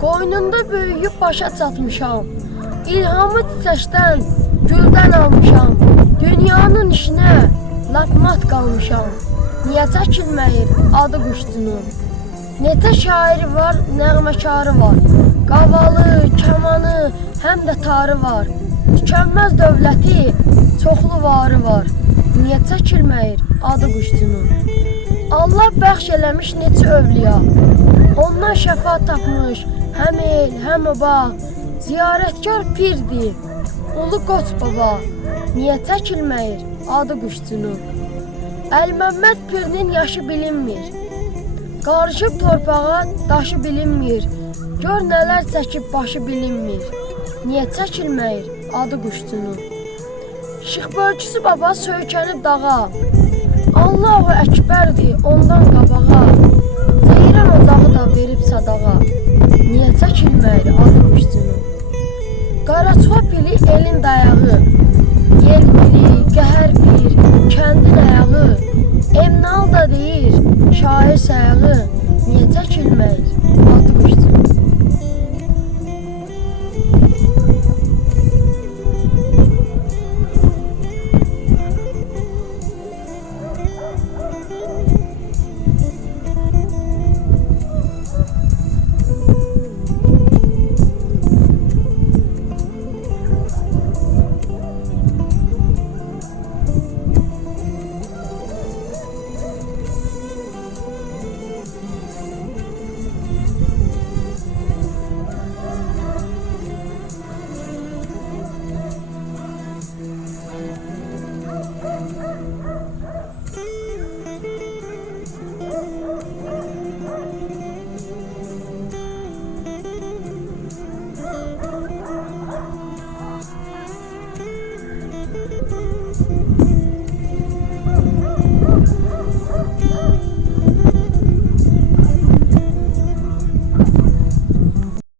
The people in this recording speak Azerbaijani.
Qoynunda böyüyüb başa çatmışam. İlhamı çiçəkdən, güldən almışam. Dünyanın işinə lap mat qalmışam. Niyə çəkilməyir adı quştunun? Neçə şairi var, nəğməkarı var. Qavalı, kamanı, həm də tarı var. Tükənməz dövləti, çoxlu varı var. Niyə çəkilməyir adı quştunun? Allah bəxş eləmiş neçə övliya. Ondan şəfa tapmış həm el, həm oba. Ziyarətkar pirdir, ulu qoç baba. Niyə çəkilməyir adı quştunun? Əl-Məmməd pirinin yaşı bilinmir. Qarışıb torpağa daşı bilinmir. Gör nələr çəkib başı bilinmir. Niyə çəkilməyir adı quştunun? Şıxbörküsü baba söykənib dağa. Allahu Əkbərdir ondan qabağa. Ceyran ocağı da verib sadağa. Niyə çəkilməyir adı quştunun? Qaraçuva pili elin dayağı. Yel pili, qəhər pir, kəndin ayağı. Emnal da deyir, şair sayağı. Niyə çəkilməyir